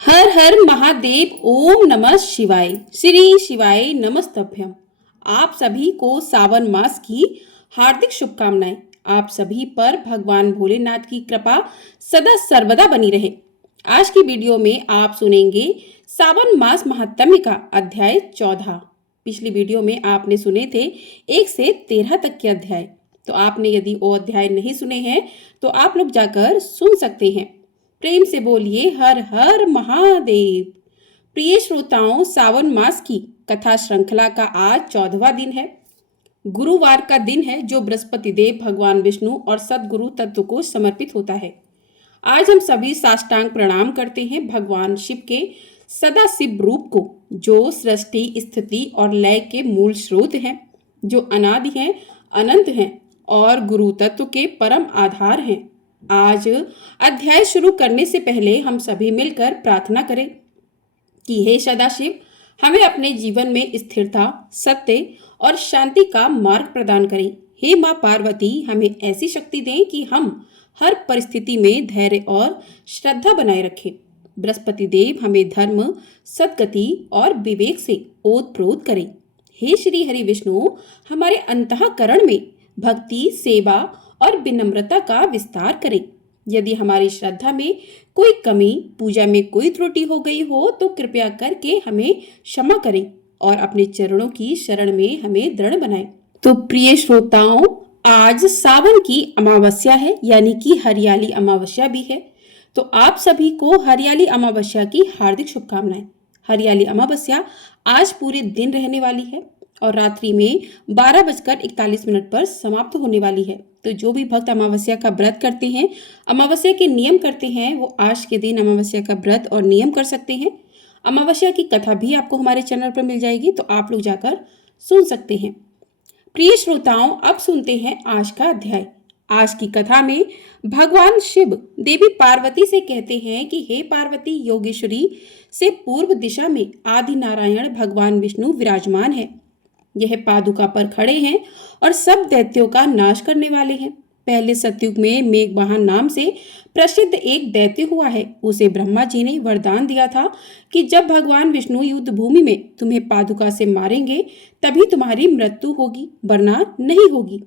हर हर महादेव ओम नमः शिवाय श्री शिवाय नमस्तभ्यम। आप सभी को सावन मास की हार्दिक शुभकामनाएं। आप सभी पर भगवान भोलेनाथ की कृपा सदा सर्वदा बनी रहे। आज की वीडियो में आप सुनेंगे सावन मास महात्म्य का अध्याय 14। पिछली वीडियो में आपने सुने थे 1 से 13 तक के अध्याय। तो आपने यदि वो अध्याय नहीं सुने हैं तो आप लोग जाकर सुन सकते हैं। प्रेम से बोलिए हर हर महादेव। प्रिय श्रोताओं, सावन मास की कथा श्रृंखला का आज 14वां दिन है। गुरुवार का दिन है जो बृहस्पति देव, भगवान विष्णु और सदगुरु तत्व को समर्पित होता है। आज हम सभी साष्टांग प्रणाम करते हैं भगवान शिव के सदा शिव रूप को, जो सृष्टि, स्थिति और लय के मूल स्रोत हैं, जो अनादि हैं, अनंत हैं और गुरु तत्व के परम आधार हैं। आज अध्याय शुरू करने से पहले हम सभी मिलकर प्रार्थना करें कि हे सदाशिव, हमें अपने जीवन में स्थिरता, सत्य और शांति का मार्ग प्रदान करें। हे माँ पार्वती, हमें ऐसी शक्ति दें कि हम हर परिस्थिति में धैर्य और श्रद्धा बनाए रखें। बृहस्पति देव हमें धर्म, सद्गति और विवेक से ओतप्रोत करें। हे श्री हरि विष्णु, हमारे अंतःकरण में भक्ति, सेवा और विनम्रता का विस्तार करें। यदि हमारी श्रद्धा में कोई कमी, पूजा में कोई त्रुटि हो गई हो तो कृपया करके हमें क्षमा करें और अपने चरणों की शरण में हमें दृढ़ बनाएं। तो प्रिय श्रोताओं, आज सावन की अमावस्या है, यानी कि हरियाली अमावस्या भी है। तो आप सभी को हरियाली अमावस्या की हार्दिक शुभकामनाएं। हरियाली अमावस्या आज पूरे दिन रहने वाली है और रात्रि में 12:41 पर समाप्त होने वाली है। तो जो भी भक्त अमावस्या का व्रत करते हैं, अमावस्या के नियम करते हैं, वो आज के दिन अमावस्या का व्रत और नियम कर सकते हैं। अमावस्या की कथा भी आपको हमारे चैनल पर मिल जाएगी, तो आप लोग जाकर सुन सकते हैं। प्रिय श्रोताओं, अब सुनते हैं आज का अध्याय। आज की कथा में भगवान शिव देवी पार्वती से कहते हैं कि हे पार्वती, योगेश्वरी से पूर्व दिशा में आदि नारायण भगवान विष्णु विराजमान है। यह पादुका पर खड़े हैं और सब दैत्यों का नाश करने वाले हैं। पहले सतयुग में मेघवाहन नाम से प्रसिद्ध एक दैत्य हुआ है। उसे ब्रह्मा जी ने वरदान दिया था कि जब भगवान विष्णु युद्ध भूमि में तुम्हें पादुका से मारेंगे तभी तुम्हारी मृत्यु होगी, वरना नहीं होगी।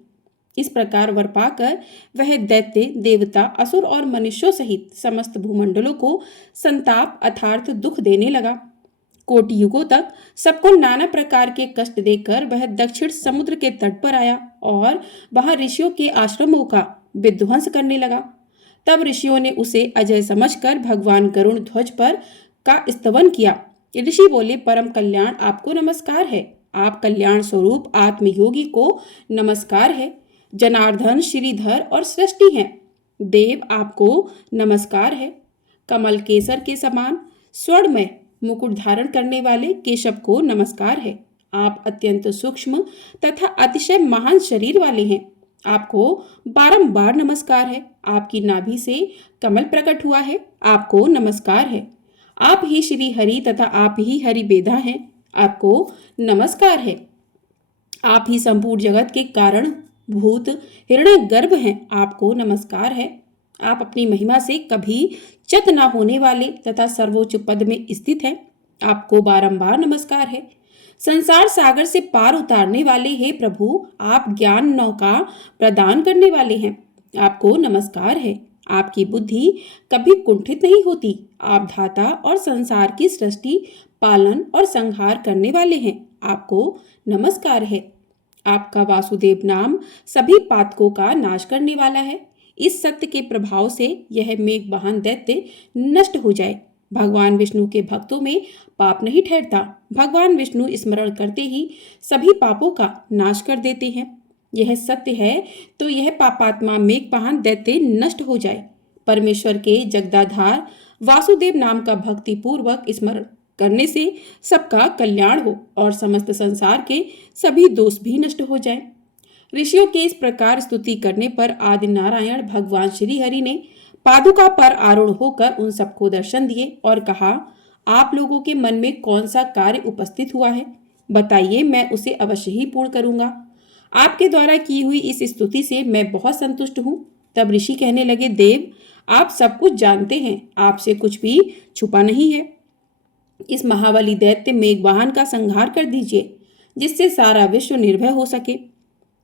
इस प्रकार वर पाकर वह दैत्य देवता, असुर और मनुष्यों सहित समस्त भूमंडलों को संताप अर्थात दुख देने लगा। कोटि युगों तक सबको नाना प्रकार के कष्ट देकर वह दक्षिण समुद्र के तट पर आया और वहां ऋषियों के आश्रमों का विध्वंस करने लगा। तब ऋषियों ने उसे अजय समझकर भगवान गरुड़ ध्वज पर का स्तवन किया। ऋषि बोले, परम कल्याण आपको नमस्कार है। आप कल्याण स्वरूप आत्मयोगी को नमस्कार है। जनार्दन, श्रीधर और सृष्टि हैं। देव आपको नमस्कार है। कमल केसर के समान स्वर्णमय मुकुट धारण करने वाले केशव को नमस्कार है। आप अत्यंत सूक्ष्म तथा अतिशय महान शरीर वाले हैं। आपको बारंबार नमस्कार है। आपकी नाभि से कमल प्रकट हुआ है। आपको नमस्कार है। आप ही श्री हरि तथा आप ही हरि बेदा हैं। आपको नमस्कार है। आप ही संपूर्ण जगत के कारण भूत हिरण्य गर्भ हैं। आपको नमस्कार है। आप अपनी महिमा से कभी च्युत न होने वाले तथा सर्वोच्च पद में स्थित हैं। आपको बारंबार नमस्कार है। संसार सागर से पार उतारने वाले हे प्रभु, आप ज्ञान नौका प्रदान करने वाले हैं। आपको नमस्कार है। आपकी बुद्धि कभी कुंठित नहीं होती। आप धाता और संसार की सृष्टि, पालन और संहार करने वाले हैं। आपको नमस्कार है। आपका वासुदेव नाम सभी पातकों का नाश करने वाला है। इस सत्य के प्रभाव से यह मेघवाहन दैत्य नष्ट हो जाए। भगवान विष्णु के भक्तों में पाप नहीं ठहरता। भगवान विष्णु स्मरण करते ही सभी पापों का नाश कर देते हैं। यह सत्य है तो यह पापात्मा मेघवाहन दैत्य नष्ट हो जाए। परमेश्वर के जगदाधार वासुदेव नाम का भक्ति पूर्वक स्मरण करने से सबका कल्याण हो और समस्त संसार के सभी दोष भी नष्ट हो जाए। ऋषियों के इस प्रकार स्तुति करने पर आदि नारायण भगवान श्री हरि ने पादुका पर आरूढ़ होकर उन सबको दर्शन दिए और कहा, आप लोगों के मन में कौन सा कार्य उपस्थित हुआ है, बताइए, मैं उसे अवश्य ही पूर्ण करूंगा। आपके द्वारा की हुई इस स्तुति से मैं बहुत संतुष्ट हूँ। तब ऋषि कहने लगे, देव, आप सब कुछ जानते हैं, आपसे कुछ भी छुपा नहीं है। इस महाबली दैत्य मेघवाहन का संहार कर दीजिए, जिससे सारा विश्व निर्भय हो सके।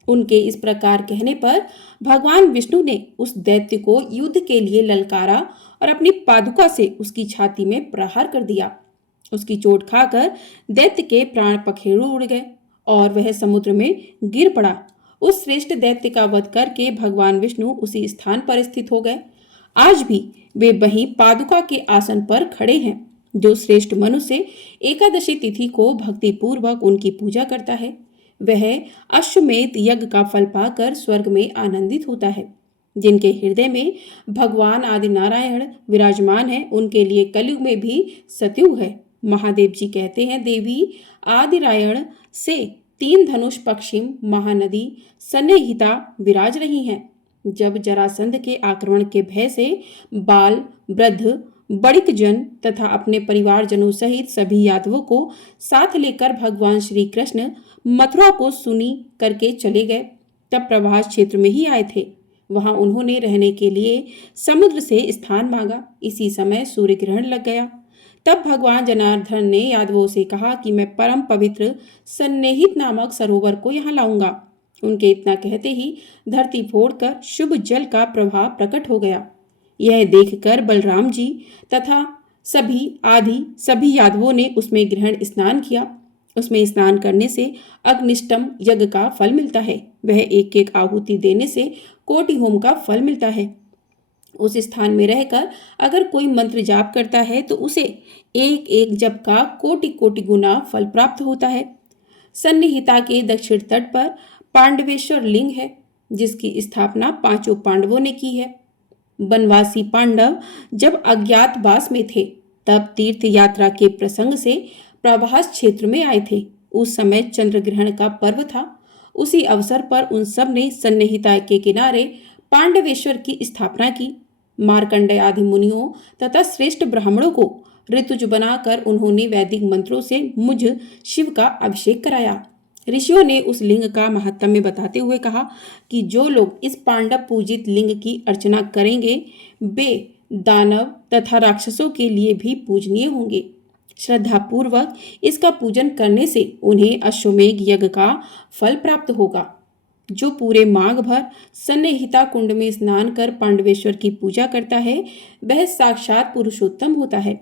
उनके इस प्रकार कहने पर भगवान विष्णु ने उस दैत्य को युद्ध के लिए ललकारा और अपनी पादुका से उसकी छाती में प्रहार कर दिया। उसकी चोट खाकर दैत्य के प्राण पखेरु उड़ गए और वह समुद्र में गिर पड़ा। उस श्रेष्ठ दैत्य का वध करके भगवान विष्णु उसी स्थान पर स्थित हो गए। आज भी वे वहीं पादुका के आसन पर खड़े हैं। जो श्रेष्ठ मनुष्य एकादशी तिथि को भक्ति पूर्वक उनकी पूजा करता है, वह अश्वमेध यज्ञ का फल पाकर स्वर्ग में आनंदित होता है। जिनके हृदय में भगवान आदि नारायण विराजमान है, उनके लिए कलयुग में भी सतयुग है। महादेव जी कहते हैं, देवी आदिरायण से 3 धनुष पश्चिम महानदी सन्निहिता विराज रही हैं। जब जरासंध के आक्रमण के भय से बाल, वृद्ध, बड़िक जन तथा अपने परिवारजनों सहित सभी यादवों को साथ लेकर भगवान श्री कृष्ण मथुरा को सुनी करके चले गए, तब प्रभास क्षेत्र में ही आए थे। वहां उन्होंने रहने के लिए समुद्र से स्थान मांगा। इसी समय सूर्य ग्रहण लग गया। तब भगवान जनार्दन ने यादवों से कहा कि मैं परम पवित्र सन्निहित नामक सरोवर को यहाँ लाऊंगा। उनके इतना कहते ही धरती फोड़कर शुभ जल का प्रवाह प्रकट हो गया। यह देखकर बलराम जी तथा सभी यादवों ने उसमें ग्रहण स्नान किया। उसमें स्नान करने से अग्निष्टम यज्ञ का फल मिलता है। वह एक एक आहुति देने से कोटि होम का फल मिलता है। उस स्थान में रहकर अगर कोई मंत्र जाप करता है तो उसे एक एक जप का कोटि कोटि गुना फल प्राप्त होता है। सन्निहिता के दक्षिण तट पर पांडवेश्वर लिंग है, जिसकी स्थापना 5 पांडवों ने की है। वनवासी पांडव जब अज्ञातवास में थे, तब तीर्थ यात्रा के प्रसंग से प्रभास क्षेत्र में आए थे। उस समय चंद्र ग्रहण का पर्व था। उसी अवसर पर उन सब ने सन्निहिता के किनारे पांडवेश्वर की स्थापना की। मार्कंडेय आदि मुनियों तथा श्रेष्ठ ब्राह्मणों को ऋतुज बनाकर उन्होंने वैदिक मंत्रों से मुझ शिव का अभिषेक कराया। ऋषियों ने उस लिंग का महात्म्य बताते हुए कहा कि जो लोग इस पांडव पूजित लिंग की अर्चना करेंगे, वे दानव तथा राक्षसों के लिए भी पूजनीय होंगे। श्रद्धा पूर्वक इसका पूजन करने से उन्हें अश्वमेध यज्ञ का फल प्राप्त होगा। जो पूरे माघ भर सन्निहिता कुंड में स्नान कर पांडवेश्वर की पूजा करता है, वह साक्षात पुरुषोत्तम होता है।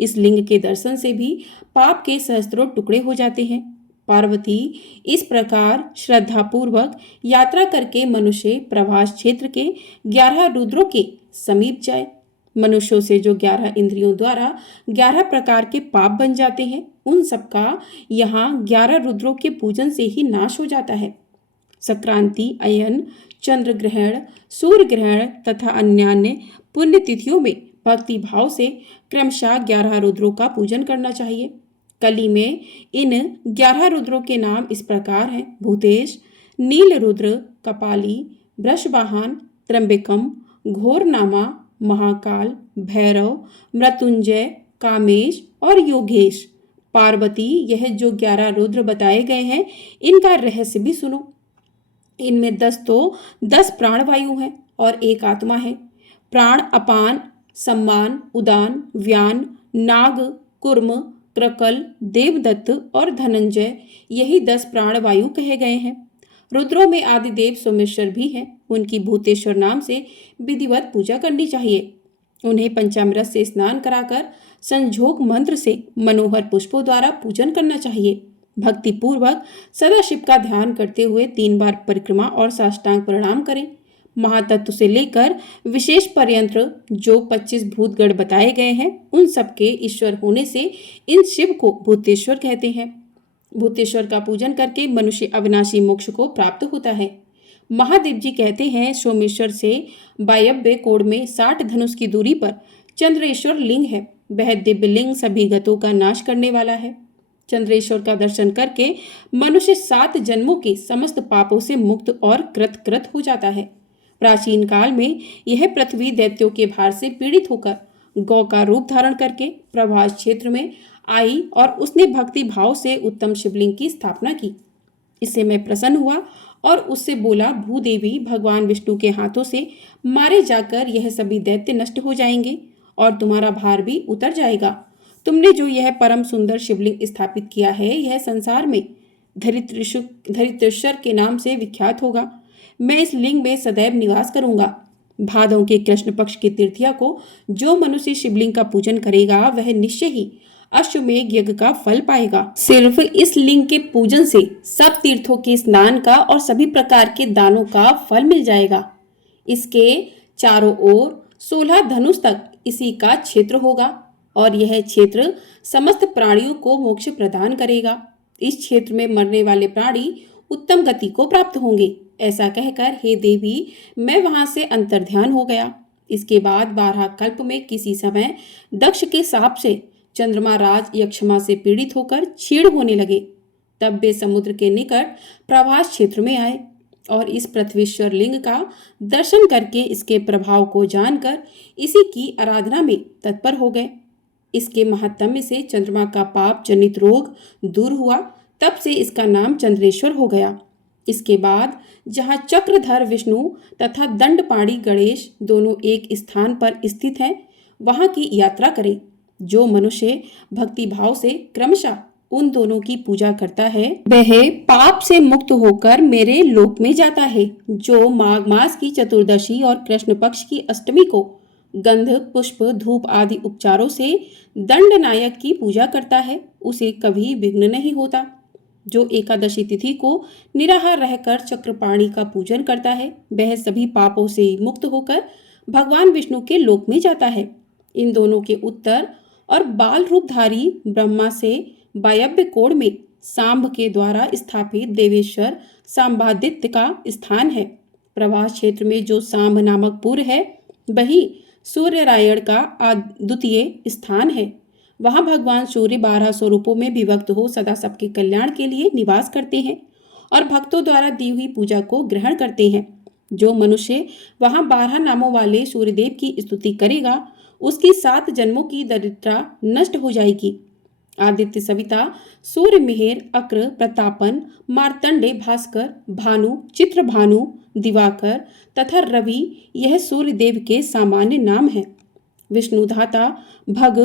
इस लिंग के दर्शन से भी पाप के सहस्त्रों टुकड़े हो जाते हैं। पार्वती इस प्रकार श्रद्धा पूर्वक यात्रा करके मनुष्य प्रभास क्षेत्र के 11 रुद्रों के समीप जाए। मनुष्यों से जो 11 इंद्रियों द्वारा 11 प्रकार के पाप बन जाते हैं, उन सबका यहाँ 11 रुद्रों के पूजन से ही नाश हो जाता है। संक्रांति, अयन, चंद्र ग्रहण, सूर्य ग्रहण तथा अन्य पुण्य तिथियों में भक्ति भाव से क्रमशः 11 रुद्रों का पूजन करना चाहिए। कली में इन 11 रुद्रों के नाम इस प्रकार हैं: भूतेश, नील रुद्र, कपाली, वृषवाहन, त्र्यंबकम, घोरनामा, महाकाल, भैरव, मृत्युंजय, कामेश और योगेश। पार्वती, यह जो 11 रुद्र बताए गए हैं, इनका रहस्य भी सुनो। इनमें 10 प्राणवायु हैं और 1 आत्मा है। प्राण अपान, सम्मान, उदान, व्यान, नाग, कुर्म, क्रकल, देवदत्त और धनंजय, यही 10 प्राणवायु कहे गए हैं। रुद्रों में आदिदेव सोमेश्वर भी हैं। उनकी भूतेश्वर नाम से विधिवत पूजा करनी चाहिए। उन्हें पंचामृत से स्नान कराकर संजोग मंत्र से मनोहर पुष्पों द्वारा पूजन करना चाहिए। भक्ति पूर्वक सदा शिव का ध्यान करते हुए 3 बार परिक्रमा और साष्टांग प्रणाम करें। महातत्व से लेकर विशेष पर्यंत जो 25 भूतगण बताए गए हैं, उन सबके ईश्वर होने से इन शिव को भूतेश्वर कहते हैं। भूतेश्वर का पूजन करके मनुष्य अविनाशी मोक्ष को प्राप्त होता है। महादेव जी कहते हैं, सोमेश्वर से वायव्य कोण में 60 धनुष की दूरी पर चंद्रेश्वर लिंग है। वह दिव्य लिंग सभी गतों का नाश करने वाला है। चंद्रेश्वर का दर्शन करके मनुष्य 7 जन्मों के समस्त पापों से मुक्त और कृत हो जाता है। प्राचीन काल में यह पृथ्वी दैत्यों के भार से पीड़ित होकर गौ का रूप धारण करके प्रभास क्षेत्र में आई और उसने भक्ति भाव से उत्तम शिवलिंग की स्थापना की। इससे मैं प्रसन्न हुआ और उससे बोला, भूदेवी भगवान विष्णु के हाथों से मारे जाकर यह सभी दैत्य नष्ट हो जाएंगे और तुम्हारा भार भी उतर जाएगा। तुमने जो यह परम सुंदर शिवलिंग स्थापित किया है, यह संसार में धरित्रेश्वर के नाम से विख्यात होगा। मैं इस लिंग में सदैव निवास करूंगा। भादों के कृष्ण पक्ष की तृतीया को जो मनुष्य शिवलिंग का पूजन करेगा, वह निश्चय ही अश्वमेध यज्ञ का फल पाएगा। सिर्फ इस लिंग के पूजन से सब तीर्थों के स्नान का और सभी प्रकार के दानों का फल मिल जाएगा। इसके चारों ओर 16 धनुष तक इसी का क्षेत्र होगा और यह क्षेत्र समस्त प्राणियों को मोक्ष प्रदान करेगा। इस क्षेत्र में मरने वाले प्राणी उत्तम गति को प्राप्त होंगे। ऐसा कहकर, हे देवी, मैं वहां से अंतर्ध्यान हो गया। इसके बाद 12 कल्प में किसी समय दक्ष के साप से चंद्रमा राज यक्षमा से पीड़ित होकर क्षीण होने लगे। तब वे समुद्र के निकट प्रभास क्षेत्र में आए और इस पृथ्वीश्वर लिंग का दर्शन करके इसके प्रभाव को जानकर इसी की आराधना में तत्पर हो गए। इसके महात्म्य से चंद्रमा का पाप जनित रोग दूर हुआ। तब से इसका नाम चंद्रेश्वर हो गया। इसके बाद जहाँ चक्रधर विष्णु तथा दंडपाणी गणेश दोनों एक स्थान पर स्थित हैं, वहाँ की यात्रा करें। जो मनुष्य भक्ति भाव से क्रमशः उन दोनों की पूजा करता है, वह पाप से मुक्त होकर मेरे लोक में जाता है। जो माघ मास की चतुर्दशी और कृष्ण पक्ष की अष्टमी को गंध पुष्प धूप आदि उपचारों से दंड नायक की पूजा करता है, उसे कभी विघ्न नहीं होता। जो एकादशी तिथि को निराहार रहकर चक्रपाणी का पूजन करता है, वह सभी पापों से मुक्त होकर भगवान विष्णु के लोक में जाता है। इन दोनों के उत्तर और बाल रूपधारी ब्रह्मा से वायव्य कोण में सांब के द्वारा स्थापित देवेश्वर सांबादित्य का स्थान है। प्रभास क्षेत्र में जो सांब नामक पुर है, वही सूर्यनारायण का द्वितीय स्थान है। वहां भगवान सूर्य 12 स्वरूपों में विभक्त हो सदा सबके कल्याण के लिए निवास करते हैं और भक्तों द्वारा दी हुई पूजा को ग्रहण करते हैं। जो मनुष्य वहां 12 नामों वाले सूर्यदेव की स्तुति करेगा, उसकी 7 जन्मों की दरिद्रता नष्ट हो जाएगी। आदित्य सविता सूर्य मिहिर अक्र प्रतापन मार्तंडे भास्कर भानु चित्र भानु दिवाकर तथा रवि यह सूर्य देव के सामान्य नाम है। विष्णु धाता भग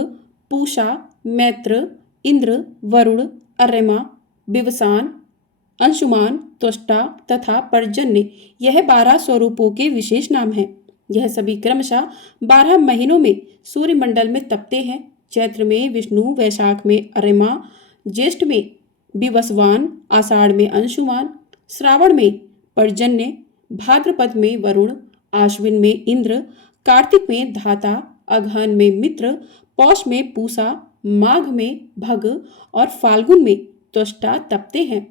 पूषा मैत्र इंद्र वरुण अर्यमा विवसान अंशुमान त्वष्टा तथा पर्जन्य यह 12 स्वरूपों के विशेष नाम हैं। यह सभी क्रमशः 12 महीनों में सूर्यमंडल में तपते हैं। चैत्र में विष्णु, वैशाख में अर्यमा, ज्येष्ठ में विवस्वान, आषाढ़ में अंशुमान, श्रावण में पर्जन्य, भाद्रपद में वरुण, आश्विन में इंद्र, कार्तिक में धाता, अगहन में मित्र, पौष में पूषा, माघ में भग और फाल्गुन में त्वष्टा तपते हैं।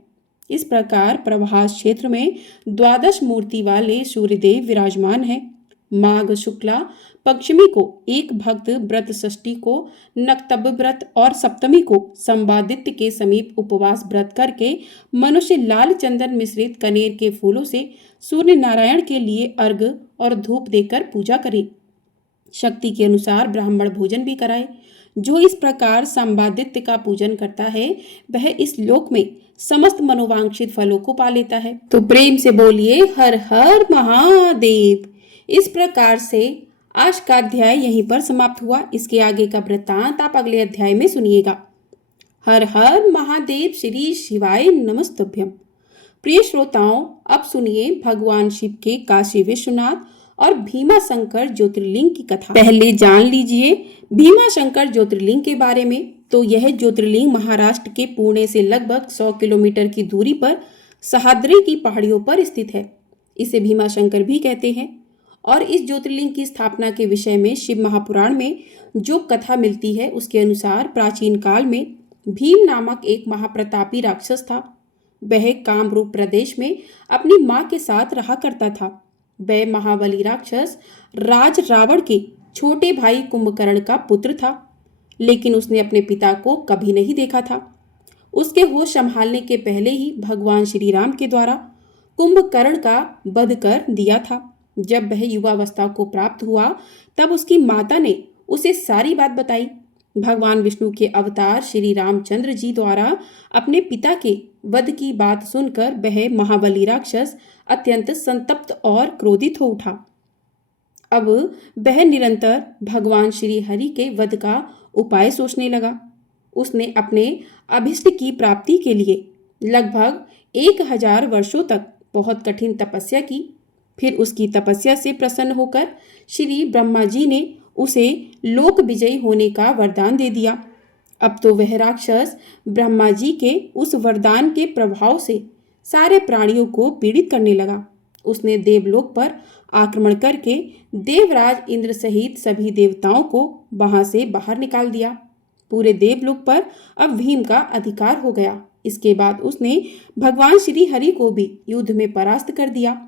इस प्रकार प्रभास क्षेत्र में 12 मूर्ति वाले सूर्यदेव विराजमान हैं। माघ शुक्ला पंचमी को एक भक्त व्रत, षष्ठी को नक्तब व्रत और सप्तमी को संवादित्य के समीप उपवास व्रत करके मनुष्य लाल चंदन मिश्रित कनेर के फूलों से सूर्य नारायण के लिए अर्घ और धूप देकर पूजा करे। शक्ति के अनुसार ब्राह्मण भोजन भी कराए। जो इस प्रकार संवादित्य का पूजन करता है, वह इस लोक में समस्त मनोवांछित फलों को पा लेता है। तो प्रेम से बोलिए हर हर महादेव। इस प्रकार से आज का अध्याय यहीं पर समाप्त हुआ। इसके आगे का वृत्तांत आप अगले अध्याय में सुनिएगा। हर हर महादेव, श्री शिवाय नमस्तुभ्यम। प्रिय श्रोताओं, अब सुनिए भगवान शिव के काशी विश्वनाथ और भीमा शंकर ज्योतिर्लिंग की कथा। पहले जान लीजिए भीमा शंकर ज्योतिर्लिंग के बारे में। तो यह ज्योतिर्लिंग महाराष्ट्र के पुणे से लगभग 100 किलोमीटर की दूरी पर सह्याद्री की पहाड़ियों पर स्थित है। इसे भीमा शंकर भी कहते हैं। और इस ज्योतिर्लिंग की स्थापना के विषय में शिव महापुराण में जो कथा मिलती है, उसके अनुसार प्राचीन काल में भीम नामक एक महाप्रतापी राक्षस था। वह कामरूप प्रदेश में अपनी माँ के साथ रहा करता था। वह महाबली राक्षस राज रावण के छोटे भाई कुंभकर्ण का पुत्र था, लेकिन उसने अपने पिता को कभी नहीं देखा था। उसके होश संभालने के पहले ही भगवान श्री राम के द्वारा कुंभकर्ण का वध कर दिया था। जब वह युवावस्था को प्राप्त हुआ, तब उसकी माता ने उसे सारी बात बताई। भगवान विष्णु के अवतार श्री रामचंद्र जी द्वारा अपने पिता के वध की बात सुनकर वह महाबली राक्षस अत्यंत संतप्त और क्रोधित हो उठा। अब वह निरंतर भगवान श्री हरि के वध का उपाय सोचने लगा। उसने अपने अभिष्ट की प्राप्ति के लिए लगभग 1000 वर्षों तक बहुत कठिन तपस्या की। फिर उसकी तपस्या से प्रसन्न होकर श्री ब्रह्मा जी ने उसे लोक विजयी होने का वरदान दे दिया। अब तो वह राक्षस ब्रह्मा जी के उस वरदान के प्रभाव से सारे प्राणियों को पीड़ित करने लगा। उसने देवलोक पर आक्रमण करके देवराज इंद्र सहित सभी देवताओं को वहां से बाहर निकाल दिया। पूरे देवलोक पर अब भीम का अधिकार हो गया। इसके बाद उसने भगवान श्री हरि को भी युद्ध में परास्त कर दिया।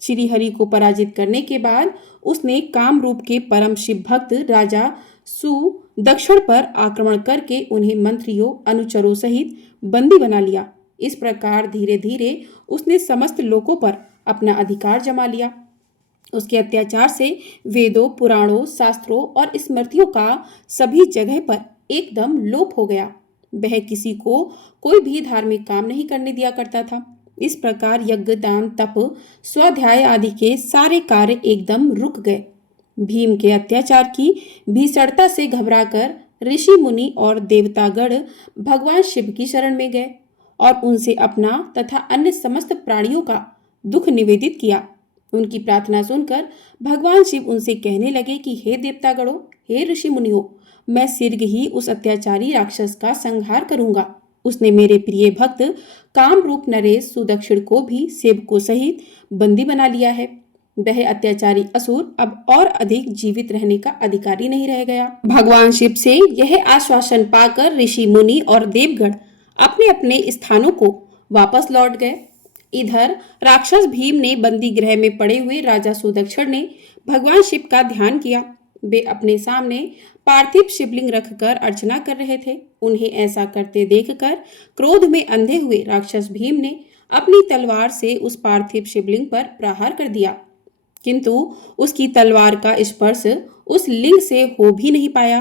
श्री हरि को पराजित करने के बाद उसने कामरूप के परम शिव भक्त राजा सुदक्षिण पर आक्रमण करके उन्हें मंत्रियों अनुचरों सहित बंदी बना लिया। इस प्रकार धीरे धीरे उसने समस्त लोकों पर अपना अधिकार जमा लिया। उसके अत्याचार से वेदों, पुराणों, शास्त्रों और स्मृतियों का सभी जगह पर एकदम लोप हो गया। वह किसी को कोई भी धार्मिक काम नहीं करने दिया करता था। इस प्रकार यज्ञ, दान, तप, स्वाध्याय आदि के सारे कार्य एकदम रुक गए। भीम के अत्याचार की भीषणता से घबराकर ऋषि मुनि और देवतागण भगवान शिव की शरण में गए और उनसे अपना तथा अन्य समस्त प्राणियों का दुख निवेदित किया। उनकी प्रार्थना सुनकर भगवान शिव उनसे कहने लगे कि हे देवतागणों, हे ऋषि मुनियों, मैं शीघ्र ही उस अत्याचारी राक्षस का संहार करूंगा। उसने मेरे प्रिय भक्त कामरूप नरेश सुदक्षिण को भी सेवकों सहित बंदी बना लिया है। वह अत्याचारी असुर अब और अधिक जीवित रहने का अधिकारी नहीं रह गया। भगवान शिव से यह आश्वासन पाकर ऋषि मुनि और देवगण अपने अपने स्थानों को वापस लौट गए। इधर राक्षस भीम ने बंदी गृह में पड़े हुए राजा सुदक्षिण ने भगवान शिव का ध्यान किया। वे अपने सामने पार्थिव शिवलिंग रखकर अर्चना कर रहे थे। उन्हें ऐसा करते देखकर क्रोध में अंधे हुए राक्षस भीम ने अपनी तलवार से उस पार्थिव शिवलिंग पर प्रहार कर दिया, किंतु उसकी तलवार का स्पर्श उस लिंग से हो भी नहीं पाया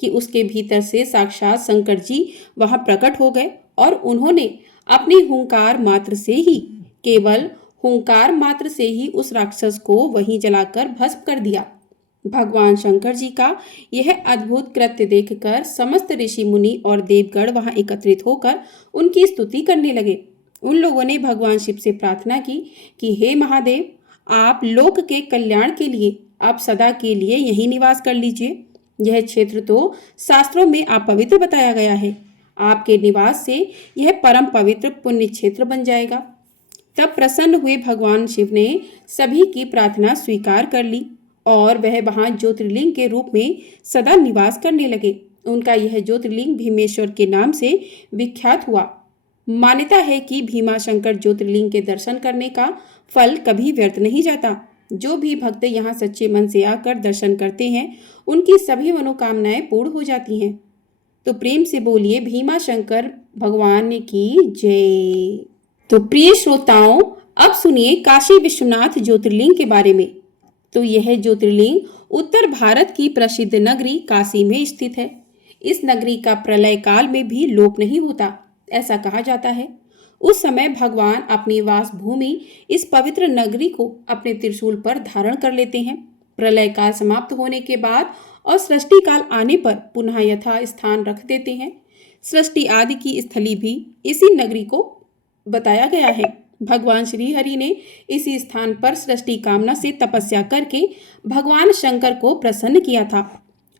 कि उसके भीतर से साक्षात शंकर जी वहां प्रकट हो गए और उन्होंने अपनी हुंकार मात्र से ही, केवल हुंकार मात्र से ही उस राक्षस को वहीं जलाकर भस्म कर दिया। भगवान शंकर जी का यह अद्भुत कृत्य देखकर समस्त ऋषि मुनि और देवगण वहां एकत्रित होकर उनकी स्तुति करने लगे। उन लोगों ने भगवान शिव से प्रार्थना की कि हे महादेव, आप लोक के कल्याण के लिए आप सदा के लिए यहीं निवास कर लीजिए। यह क्षेत्र तो शास्त्रों में अपवित्र बताया गया है। आपके निवास से यह परम पवित्र पुण्य क्षेत्र बन जाएगा। तब प्रसन्न हुए भगवान शिव ने सभी की प्रार्थना स्वीकार कर ली और वह वहां ज्योतिर्लिंग के रूप में सदा निवास करने लगे। उनका यह ज्योतिर्लिंग भीमेश्वर के नाम से विख्यात हुआ। मान्यता है कि भीमाशंकर ज्योतिर्लिंग के दर्शन करने का फल कभी व्यर्थ नहीं जाता। जो भी भक्त यहाँ सच्चे मन से आकर दर्शन करते हैं, उनकी सभी मनोकामनाएं पूर्ण हो जाती हैं। तो प्रेम से बोलिए भीमाशंकर भगवान की जय। तो प्रिय श्रोताओं, अब सुनिए काशी विश्वनाथ ज्योतिर्लिंग के बारे में। तो यह ज्योतिर्लिंग उत्तर भारत की प्रसिद्ध नगरी काशी में स्थित है। इस नगरी का प्रलय काल में भी लोप नहीं होता, ऐसा कहा जाता है। उस समय भगवान अपनी वास भूमि इस पवित्र नगरी को अपने त्रिशूल पर धारण कर लेते हैं। प्रलय काल समाप्त होने के बाद और सृष्टि काल आने पर पुनः यथा स्थान रख देते हैं। सृष्टि आदि की स्थली भी इसी नगरी को बताया गया है। भगवान श्री हरि ने इसी स्थान पर सृष्टि कामना से तपस्या करके भगवान शंकर को प्रसन्न किया था।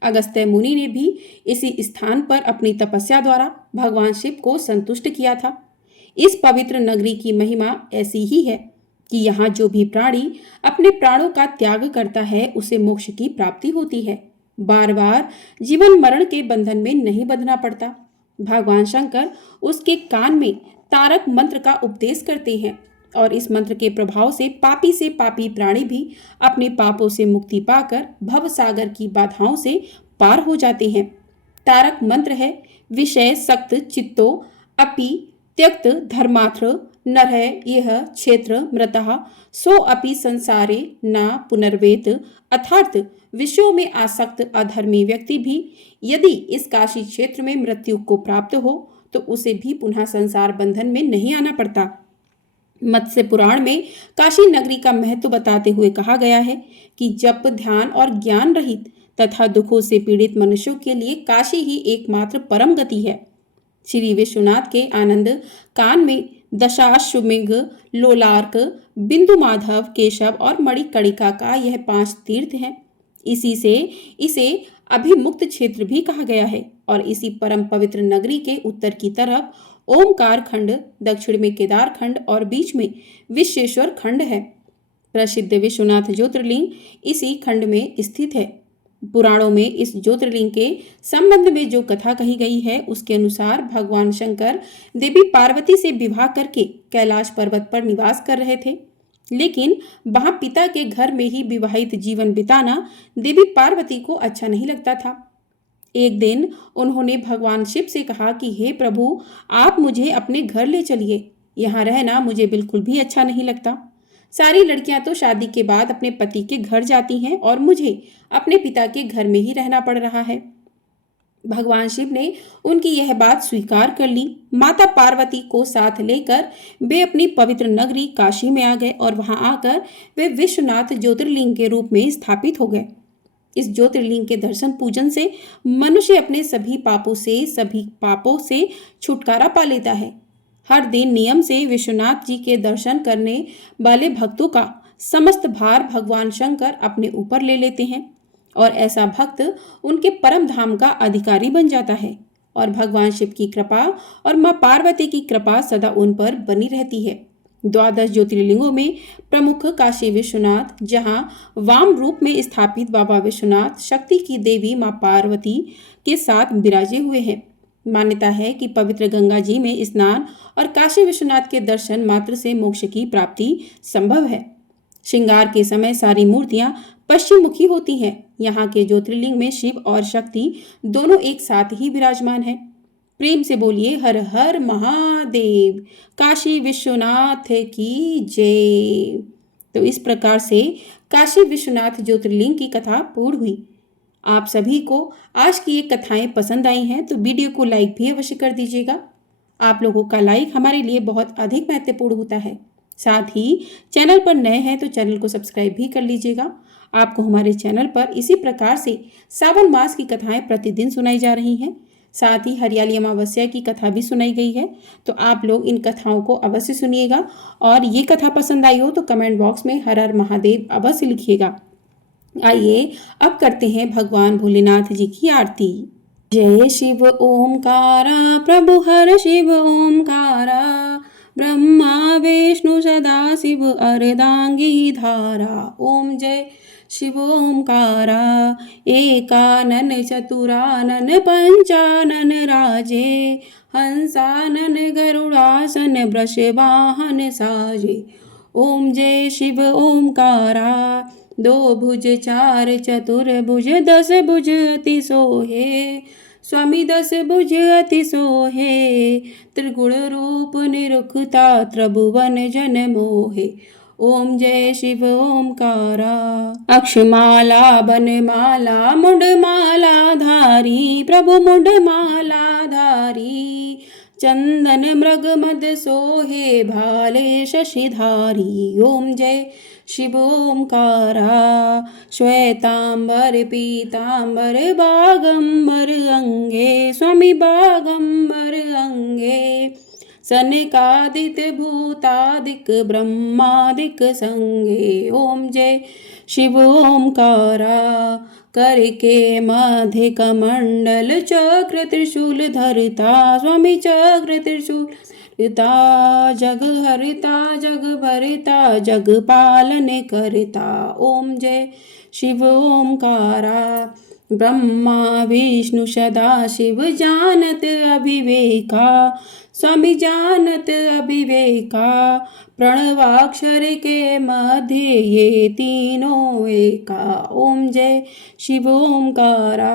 अगस्त्य मुनि ने भी इसी स्थान पर अपनी तपस्या द्वारा भगवान शिव को संतुष्ट किया था। इस पवित्र नगरी की महिमा ऐसी ही है कि यहाँ जो भी प्राणी अपने प्राणों का त्याग करता है, उसे मोक्ष की प्राप्ति होती है। बार बार जीवन मरण के बंधन में नहीं बंधना पड़ता। भगवान शंकर उसके कान में तारक मंत्र का उपदेश करते हैं और इस मंत्र के प्रभाव से पापी प्राणी भी अपने पापों से मुक्ति पाकर भव सागर की बाधाओं से पार हो जाते हैं। तारक मंत्र है विषय सक्त चित्तो अपि त्यक्त धर्मार्थ नरः यह क्षेत्र मृतः सो अपि संसारे न पुनर्वेत। अर्थात विषयों में आसक्त अधर्मी व्यक्ति भी यदि इस काशी क्षेत्र में मृत्यु को प्राप्त हो तो उसे भी पुनः संसार बंधन में नहीं आना पड़ता। मत्स्य पुराण में काशी नगरी का महत्व बताते हुए कहा गया है कि जप, ध्यान और ज्ञान रहित तथा दुखों से पीड़ित मनुष्यों के लिए काशी ही एकमात्र परम गति है। श्री विश्वनाथ के आनंद कान में दशाश्वमेघ, लोलार्क, बिंदु माधव, केशव और मणिकर्णिका का यह 5 तीर्थ हैं। इसी से इसे अभिमुक्त क्षेत्र भी कहा गया है और इसी परम पवित्र नगरी के उत्तर की तरफ ओमकार खंड, दक्षिण में केदार खंड और बीच में विश्वेश्वर खंड है। प्रसिद्ध विश्वनाथ ज्योतिर्लिंग इसी खंड में स्थित है। पुराणों में इस ज्योतिर्लिंग के संबंध में जो कथा कही गई है उसके अनुसार भगवान शंकर देवी पार्वती से विवाह करके कैलाश पर्वत पर निवास कर रहे थे, लेकिन वहां पिता के घर में ही विवाहित जीवन बिताना देवी पार्वती को अच्छा नहीं लगता था। एक दिन उन्होंने भगवान शिव से कहा कि हे प्रभु, आप मुझे अपने घर ले चलिए, यहाँ रहना मुझे बिल्कुल भी अच्छा नहीं लगता। सारी लड़कियां तो शादी के बाद अपने पति के घर जाती हैं और मुझे अपने पिता के घर में ही रहना पड़ रहा है। भगवान शिव ने उनकी यह बात स्वीकार कर ली। माता पार्वती को साथ लेकर वे अपनी पवित्र नगरी काशी में आ गए और वहां आकर वे विश्वनाथ ज्योतिर्लिंग के रूप में स्थापित हो गए। इस ज्योतिर्लिंग के दर्शन पूजन से मनुष्य अपने सभी पापों से छुटकारा पा लेता है। हर दिन नियम से विश्वनाथ जी के दर्शन करने वाले भक्तों का समस्त भार भगवान शंकर अपने ऊपर ले लेते हैं और ऐसा भक्त उनके परम धाम का अधिकारी बन जाता है और भगवान शिव की कृपा और मां पार्वती की कृपा सदा उन पर बनी रहती है। 12 ज्योतिर्लिंगों में प्रमुख काशी विश्वनाथ, जहां वाम रूप में स्थापित बाबा विश्वनाथ शक्ति की देवी मां पार्वती के साथ विराजे हुए हैं। मान्यता है कि पवित्र गंगा जी में स्नान और काशी विश्वनाथ के दर्शन मात्र से मोक्ष की प्राप्ति संभव है। श्रृंगार के समय सारी मूर्तियां पश्चिम मुखी होती हैं। यहाँ के ज्योतिर्लिंग में शिव और शक्ति दोनों एक साथ ही विराजमान है। प्रेम से बोलिए हर हर महादेव, काशी विश्वनाथ की जय। तो इस प्रकार से काशी विश्वनाथ ज्योतिर्लिंग की कथा पूर्ण हुई। आप सभी को आज की ये कथाएं पसंद आई हैं तो वीडियो को लाइक भी अवश्य कर दीजिएगा। आप लोगों का लाइक हमारे लिए बहुत अधिक महत्वपूर्ण होता है। साथ ही चैनल पर नए हैं तो चैनल को सब्सक्राइब भी कर लीजिएगा। आपको हमारे चैनल पर इसी प्रकार से सावन मास की कथाएं प्रतिदिन सुनाई जा रही हैं। साथ ही हरियाली अमावस्या की कथा भी सुनाई गई है, तो आप लोग इन कथाओं को अवश्य सुनिएगा और ये कथा पसंद आई हो तो कमेंट बॉक्स में हर हर महादेव अवश्य लिखिएगा। आइए अब करते हैं भगवान भोलेनाथ जी की आरती। जय शिव ओमकारा, प्रभु हर शिव ओमकारा, ब्रह्मा विष्णु सदा शिव अर्धांगी धारा। ओम जय शिव ओमकारा, एकानन चतुरानन पंचानन राजे, हंसानन गरुड़ासन वृषवाहन साजे। ओम जय शिव ओमकारा, 2 भुज 4 चतुर्भुज 10 भुज अति सोहे, स्वामी 10 भुज अति सोहे, त्रिगुण रूप निरुखता त्रिभुवन जन मोहे। ओम जय शिव ओमकारा, अक्षमाला बनमाला मुंडमाला धारी, प्रभु मुंडमाला धारी, चंदन मृग मद सोहे भाले शशिधारी। ओम जय शिव ओमकारा, श्वेतांबर पीतांबर बागंबर अंगे, स्वामी बागंबर अंगे, सनकादिक भूतादिक ब्रह्मादिक संगे। ओम जय शिव ओमकारा, करके मध्य कमंडल चक्र त्रिशूल धरता, स्वामी चक्र त्रिशूल जग हरिता जग भरिता जग पालन करता। ओम जय शिव ओमकारा, ब्रह्मा विष्णु सदा शिव जानत अभिवेका, स्वामी जानत अभिवेका, प्रणवाक्षर के मध्य ये तीनों एका। ओम जय शिव ओमकारा,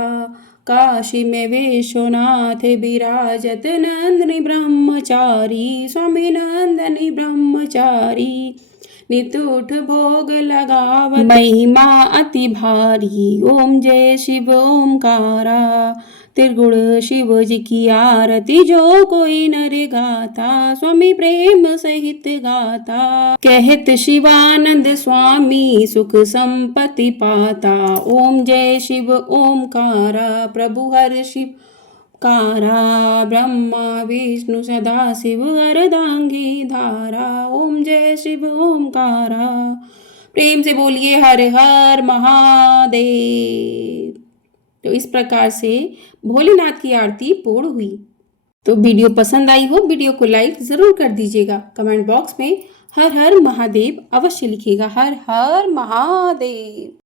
काशी में विश्वनाथ विराजत नंदनी ब्रह्मचारी, स्वामी नंदनी ब्रह्मचारी। नित उठ भोग लगावत महिमा अति भारी, ओम जय शिव ओमकारा। त्रिगुण शिव जी की आरती जो कोई नर गाता, स्वामी प्रेम सहित गाता। कहत शिवानंद स्वामी सुख संपत्ति पाता, ओम जय शिव ओमकारा। प्रभु हर शिव कारा, ब्रह्मा विष्णु सदा शिव अर्धांगी धारा, ओम जय शिव ओमकारा। प्रेम से बोलिए हर हर महादेव। तो इस प्रकार से भोलेनाथ की आरती पूर्ण हुई। तो वीडियो पसंद आई हो, वीडियो को लाइक जरूर कर दीजिएगा। कमेंट बॉक्स में हर हर महादेव अवश्य लिखिएगा, हर हर महादेव।